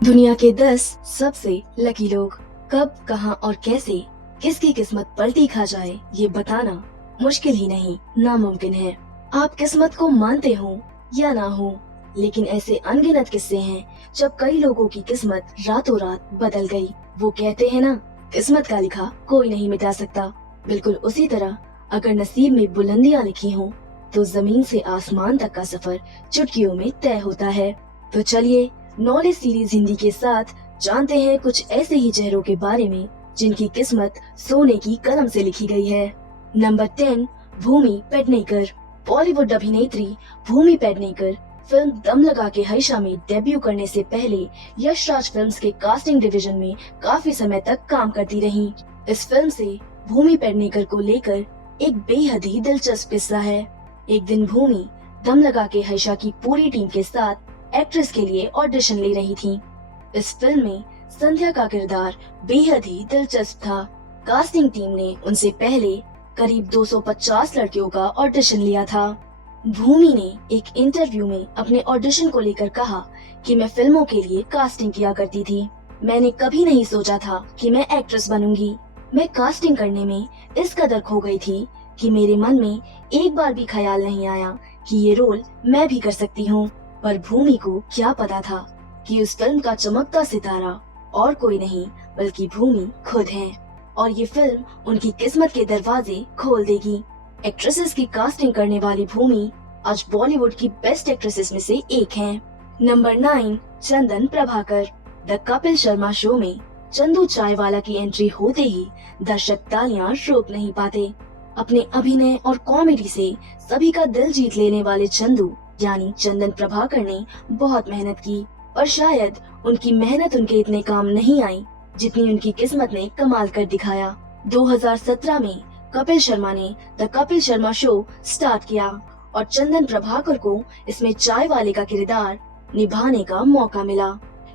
दुनिया के 10 सबसे लकी लोग। कब, कहां और कैसे किसकी किस्मत पलटी खा जाए ये बताना मुश्किल ही नहीं, नामुमकिन है। आप किस्मत को मानते हो या ना हो, लेकिन ऐसे अनगिनत किस्से हैं जब कई लोगों की किस्मत रातों रात बदल गई। वो कहते हैं ना, किस्मत का लिखा कोई नहीं मिटा सकता। बिल्कुल उसी तरह अगर नसीब में बुलंदियां लिखी हों, तो जमीन से आसमान तक का सफर चुटकियों में तय होता है। तो चलिए नॉलेज सीरीज हिंदी के साथ जानते हैं कुछ ऐसे ही चेहरों के बारे में जिनकी किस्मत सोने की कलम से लिखी गई है। नंबर 10, भूमि पेडनेकर। बॉलीवुड अभिनेत्री भूमि पेडनेकर फिल्म दम लगा के हईशा में डेब्यू करने से पहले यश राज फिल्म्स के कास्टिंग डिवीजन में काफी समय तक काम करती रहीं। इस फिल्म से भूमि पेडनेकर को लेकर एक बेहद ही दिलचस्प किस्सा है। एक दिन भूमि दम लगा के हईशा की पूरी टीम के साथ एक्ट्रेस के लिए ऑडिशन ले रही थी। इस फिल्म में संध्या का किरदार बेहद ही दिलचस्प था। कास्टिंग टीम ने उनसे पहले करीब 250 लड़कियों का ऑडिशन लिया था। भूमि ने एक इंटरव्यू में अपने ऑडिशन को लेकर कहा कि मैं फिल्मों के लिए कास्टिंग किया करती थी। मैंने कभी नहीं सोचा था कि मैं एक्ट्रेस बनूंगी। मैं कास्टिंग करने में इस कदर खो गई थी कि मेरे मन में एक बार भी ख्याल नहीं आया कि ये रोल मैं भी कर सकती हूँ। पर भूमि को क्या पता था कि उस फिल्म का चमकता सितारा और कोई नहीं बल्कि भूमि खुद है, और ये फिल्म उनकी किस्मत के दरवाजे खोल देगी। एक्ट्रेसेस की कास्टिंग करने वाली भूमि आज बॉलीवुड की बेस्ट एक्ट्रेसेस में से एक हैं। Number 9, Chandan Prabhakar. The Kapil Sharma show में चंदू चायवाला की एंट्री होते ही दर्शक तालियां रोक नहीं पाते। अपने अभिनय और कॉमेडी से सभी का दिल जीत लेने वाले चंदू यानी चंदन प्रभाकर ने बहुत मेहनत की, और शायद उनकी मेहनत उनके इतने काम नहीं आई जितनी उनकी किस्मत ने कमाल कर दिखाया। 2017 में कपिल शर्मा ने the Kapil Sharma show start किया और चंदन प्रभाकर को इसमें चाय वाले का किरदार निभाने का मौका मिला।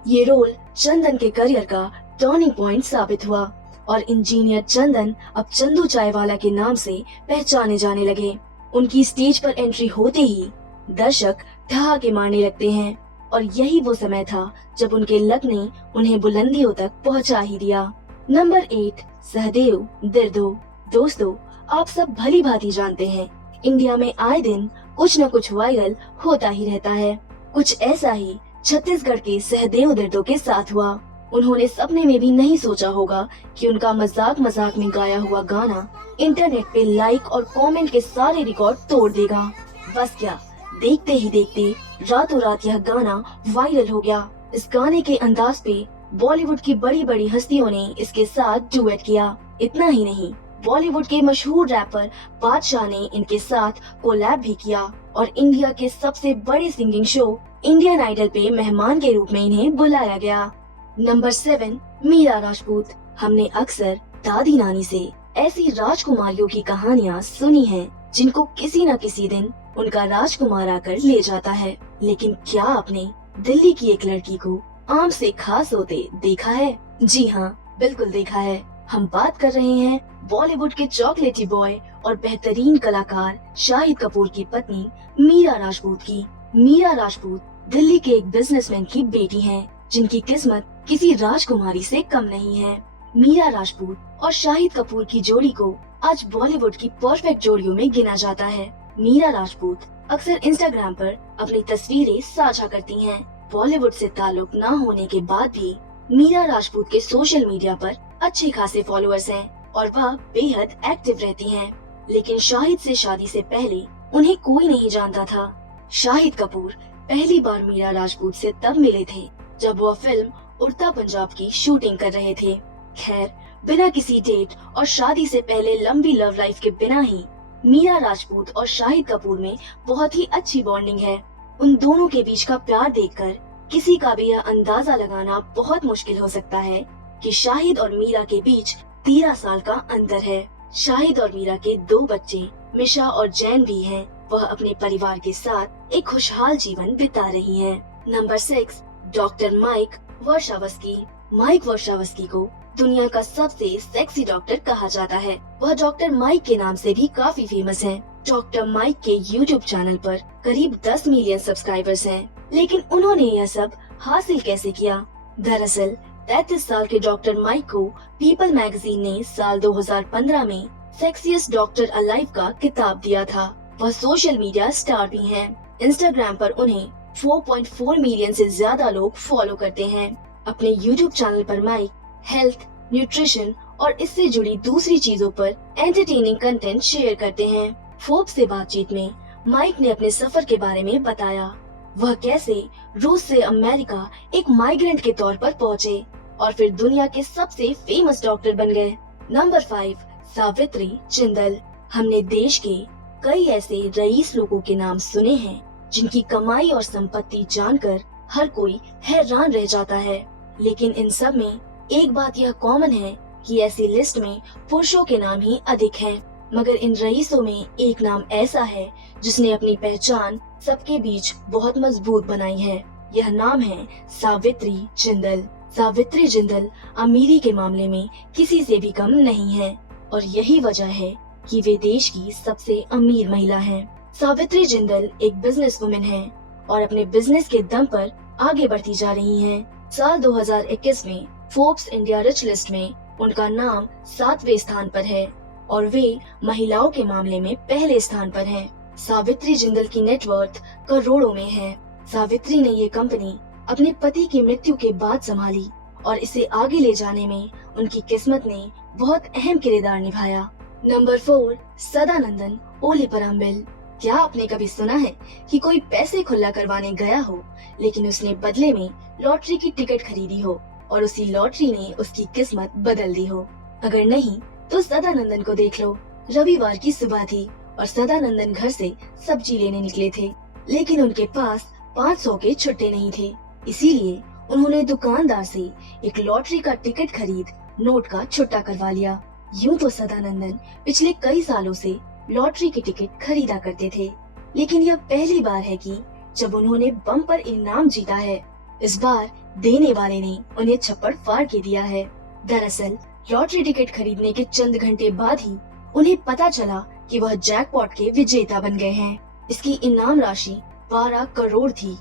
ये रोल चंदन के करियर का टर्निंग पॉइंट साबित हुआ और इंजीनियर चंदन अब चंदू चाय वाला के नाम से पहचाने जाने लगे। उनकी स्टेज पर एंट्री होते ही दर्शक ठहाके मारने लगते हैं, और यही वो समय था जब उनके लक ने उन्हें बुलंदियों तक पहुंचा ही दिया। नंबर 8, सहदेव दिर्दो। दोस्तों, आप सब भली भांति जानते हैं, इंडिया में आए दिन कुछ न कुछ वायरल होता ही रहता है। कुछ ऐसा ही छत्तीसगढ़ के सहदेव दिर्दो के साथ हुआ। उन्होंने सपने में भी नहीं सोचा होगा कि उनका मजाक मजाक में गाया हुआ गाना इंटरनेट पे लाइक और कमेंट के सारे रिकॉर्ड तोड़ देगा। बस क्या, देखते ही देखते रातों रात यह गाना वायरल हो गया। इस गाने के अंदाज पे बॉलीवुड की बड़ी बड़ी हस्तियों ने इसके साथ डुएट किया। इतना ही नहीं, बॉलीवुड के मशहूर रैपर बादशाह ने इनके साथ कोलैब भी किया और इंडिया के सबसे बड़े सिंगिंग शो इंडियन आइडल पे मेहमान के रूप में इन्हें बुलाया गया। नंबर 7, मीरा राजपूत। हमने अक्सर दादी नानी से ऐसी राजकुमारियों की कहानियाँ सुनी हैं जिनको किसी न किसी दिन उनका राजकुमार आकर ले जाता है, लेकिन क्या आपने दिल्ली की एक लड़की को आम से खास होते देखा है? जी हाँ, बिल्कुल देखा है। हम बात कर रहे हैं बॉलीवुड के चॉकलेटी बॉय और बेहतरीन कलाकार शाहिद कपूर की पत्नी मीरा राजपूत की। मीरा राजपूत दिल्ली के एक बिजनेसमैन की बेटी हैं, जिनकी किस्मत किसी राजकुमारी से कम नहीं है। मीरा राजपूत और शाहिद कपूर की जोड़ी को आज बॉलीवुड की परफेक्ट जोड़ियों में गिना जाता है। मीरा राजपूत अक्सर इंस्टाग्राम पर अपनी तस्वीरें साझा करती हैं। बॉलीवुड से ताल्लुक न होने के बाद भी मीरा राजपूत के सोशल मीडिया पर अच्छे खासे फॉलोअर्स हैं और वह बेहद एक्टिव रहती हैं। लेकिन शाहिद से शादी से पहले उन्हें कोई नहीं जानता था। शाहिद कपूर पहली बार मीरा राजपूत से तब मिले थे जब वह फिल्म उड़ता पंजाब की शूटिंग कर रहे थे। खैर, बिना किसी डेट और शादी से पहले लंबी लव लाइफ के बिना ही मीरा राजपूत और शाहिद कपूर में बहुत ही अच्छी बॉन्डिंग है। उन दोनों के बीच का प्यार देखकर किसी का भी यह अंदाजा लगाना बहुत मुश्किल हो सकता है कि शाहिद और मीरा के बीच 13 साल का अंतर है। शाहिद और मीरा के 2 बच्चे मिशा और जैन भी हैं। वह अपने परिवार के साथ एक खुशहाल जीवन बिता रही हैं। Number 6, doctor Mike Warshawski. Mike Warshawski को दुनिया का सबसे सेक्सी डॉक्टर कहा जाता है। वह डॉक्टर माइक के नाम से भी काफी फेमस हैं। डॉक्टर माइक के यूट्यूब चैनल पर करीब 10 मिलियन सब्सक्राइबर्स हैं। लेकिन उन्होंने यह सब हासिल कैसे किया? दरअसल 33 साल के डॉक्टर माइक को पीपल मैगजीन ने साल 2015 में सेक्सिएस्ट डॉक्टर अलाइव का खिताब दिया था। वह सोशल मीडिया स्टार भी हैं। इंस्टाग्राम पर उन्हें 4.4 मिलियन से ज्यादा लोग फॉलो करते हैं। अपने यूट्यूब चैनल पर माइक हेल्थ, न्यूट्रिशन और इससे जुड़ी दूसरी चीजों पर एंटरटेनिंग कंटेंट शेयर करते हैं। फोर्ब्स से बातचीत में माइक ने अपने सफर के बारे में बताया। वह कैसे रूस से अमेरिका एक माइग्रेंट के तौर पर पहुँचे और फिर दुनिया के सबसे फेमस डॉक्टर बन गए। नंबर 5, सावित्री जिंदल। हमने देश के कई ऐसे रईस लोगों के नाम सुने हैं जिनकी कमाई और संपत्ति जानकर हर कोई हैरान रह जाता है, लेकिन इन सब में एक बात यह कॉमन है कि ऐसी लिस्ट में पुरुषों के नाम ही अधिक हैं। मगर इन रईसों में एक नाम ऐसा है जिसने अपनी पहचान सबके बीच बहुत मजबूत बनाई है। यह नाम है सावित्री जिंदल। सावित्री जिंदल अमीरी के मामले में किसी से भी कम नहीं है और यही वजह है कि वे देश की सबसे अमीर महिला हैं। सावित्री जिंदल एक बिजनेस वुमेन है और अपने बिजनेस के दम पर आगे बढ़ती जा रही हैं। साल 2021 में फोर्ब्स इंडिया रिच लिस्ट में उनका नाम 7वें स्थान पर है और वे महिलाओं के मामले में पहले स्थान पर हैं। सावित्री जिंदल की नेटवर्थ करोड़ों में है। सावित्री ने ये कंपनी अपने पति की मृत्यु के बाद संभाली और इसे आगे ले जाने में उनकी किस्मत ने बहुत अहम किरदार निभाया। नंबर 4, सदानंदन ओलीपराम्बिल। क्या आपने कभी सुना है कि कोई पैसे खुला करवाने गया हो लेकिन उसने बदले में लॉटरी की टिकट खरीदी हो और उसी लॉटरी ने उसकी किस्मत बदल दी हो? अगर नहीं तो सदानंदन को देख लो। रविवार की सुबह थी और सदानंदन घर से सब्जी लेने निकले थे, लेकिन उनके पास 500 के छुट्टे नहीं थे। इसीलिए उन्होंने दुकानदार से एक लॉटरी का टिकट खरीद नोट का छुट्टा करवा लिया। यूं तो सदानंदन पिछले कई सालों से लॉटरी के टिकट खरीदा करते थे, लेकिन यह पहली बार है कि जब उन्होंने बम्पर इनाम जीता है। इस बार देने वाले ने उन्हें छप्पड़ फाड़ के दिया है। दरअसल लॉटरी टिकट खरीदने के चंद घंटे बाद ही उन्हें पता चला कि वह जैकपॉट के विजेता बन गए हैं। इसकी इनाम राशि 12 करोड़ थी।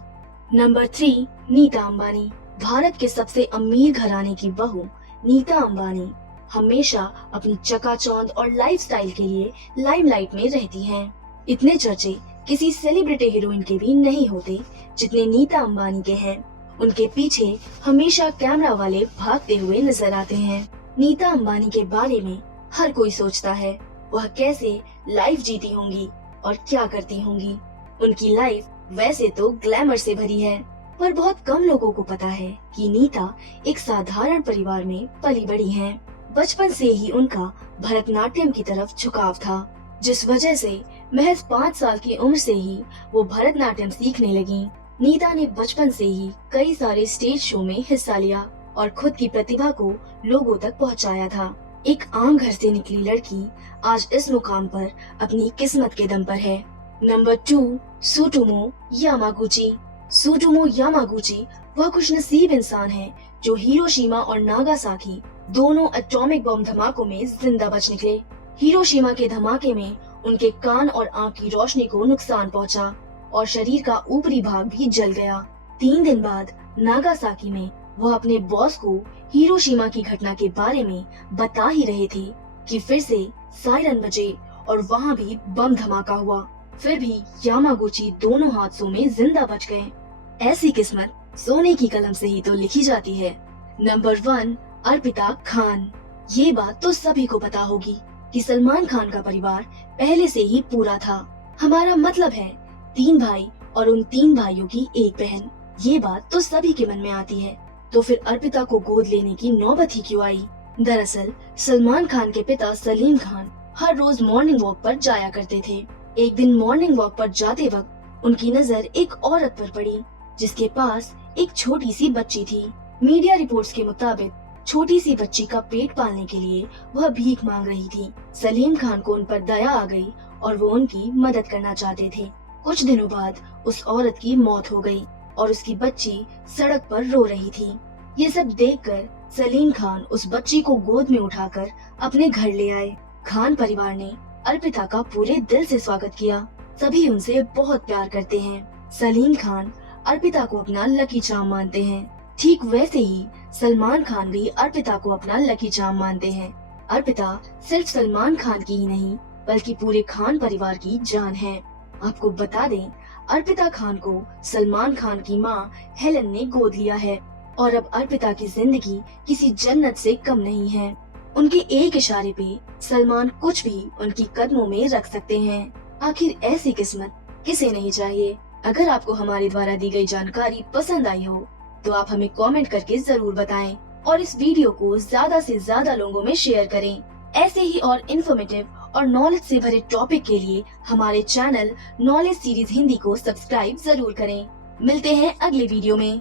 नंबर 3, नीता अंबानी। भारत के सबसे अमीर घराने की बहू नीता अंबानी हमेशा अपनी चकाचौंध और लाइफस्टाइल के लिए लाइमलाइट में रहती हैं। इतने चर्चे किसी सेलिब्रिटी हीरोइन के भी नहीं होते जितने नीता अंबानी के हैं। उनके पीछे हमेशा कैमरा वाले भागते हुए नजर आते हैं। नीता अंबानी के बारे में हर कोई सोचता है वह कैसे लाइफ जीती होंगी और क्या करती होंगी। उनकी लाइफ वैसे तो ग्लैमर से भरी है, पर बहुत कम लोगों को पता है कि नीता एक साधारण परिवार में पली बड़ी हैं। बचपन से ही उनका भरतनाट्यम की तरफ झुकाव था, जिस वजह से महज 5 साल की उम्र से ही वो भरतनाट्यम सीखने लगी। नीता ने बचपन से ही कई सारे स्टेज शो में हिस्सा लिया और खुद की प्रतिभा को लोगों तक पहुंचाया था। एक आम घर से निकली लड़की आज इस मुकाम पर अपनी किस्मत के दम पर है। Number 2, Tsutomu Yamaguchi. Tsutomu Yamaguchi वह खुशनसीब इंसान है जो हिरोशिमा और नागासाकी दोनों एटॉमिक बम धमाकों में जिंदा बच निकले। हिरोशिमा के धमाके में उनके कान और आंख की रोशनी को नुकसान पहुंचा और शरीर का ऊपरी भाग भी जल गया। 3 दिन बाद नागासाकी में वह अपने बॉस को हिरोशिमा की घटना के बारे में बता ही रहे थे कि फिर से सायरन बजे और वहाँ भी बम धमाका हुआ। फिर भी यामागुची दोनों हादसों में जिंदा बच गए। ऐसी किस्मत सोने की कलम से ही तो लिखी जाती है। नंबर 1, अर्पिता खान। ये बात तो सभी को पता होगी कि सलमान खान का परिवार पहले से ही पूरा था। हमारा मतलब है 3 भाई और उन 3 भाइयों की एक बहन। ये बात तो सभी के मन में आती है, तो फिर अर्पिता को गोद लेने की नौबत ही क्यों आई? दरअसल सलमान खान के पिता सलीम खान हर रोज मॉर्निंग वॉक पर जाया करते थे। एक दिन मॉर्निंग वॉक पर जाते वक्त उनकी नजर एक औरत पर पड़ी जिसके पास एक छोटी सी बच्ची थी। मीडिया रिपोर्ट्स के मुताबिक छोटी सी बच्ची का पेट पालने के लिए वह भीख मांग रही थी। सलीम खान को उन पर दया आ गई और वो उनकी मदद करना चाहते थे। कुछ दिनों बाद उस औरत की मौत हो गई और उसकी बच्ची सड़क पर रो रही थी। ये सब देखकर सलीम खान उस बच्ची को गोद में उठाकर अपने घर ले आए। खान परिवार ने अर्पिता का पूरे दिल से स्वागत किया। सभी उनसे बहुत प्यार करते हैं। सलीम खान अर्पिता को अपना लकी चार्म मानते हैं। ठीक वैसे ही सलमान खान भी अर्पिता को अपना लकी चार्म मानते हैं। अर्पिता सिर्फ सलमान खान की ही नहीं बल्कि पूरे खान परिवार की जान है। आपको बता दें, अर्पिता खान को सलमान खान की मां हेलन ने गोद लिया है और अब अर्पिता की जिंदगी किसी जन्नत से कम नहीं है। उनके एक इशारे पे सलमान कुछ भी उनकी कदमों में रख सकते हैं। आखिर ऐसी किस्मत किसे नहीं चाहिए। अगर आपको हमारे द्वारा दी गई जानकारी पसंद आई हो तो आप हमें कमेंट करके जरूर बताएं और इस वीडियो को ज्यादा से ज्यादा लोगों में शेयर करें। ऐसे ही और इन्फॉर्मेटिव और नॉलेज से भरे टॉपिक के लिए हमारे चैनल नॉलेज सीरीज हिंदी को सब्सक्राइब जरूर करें। मिलते हैं अगले वीडियो में।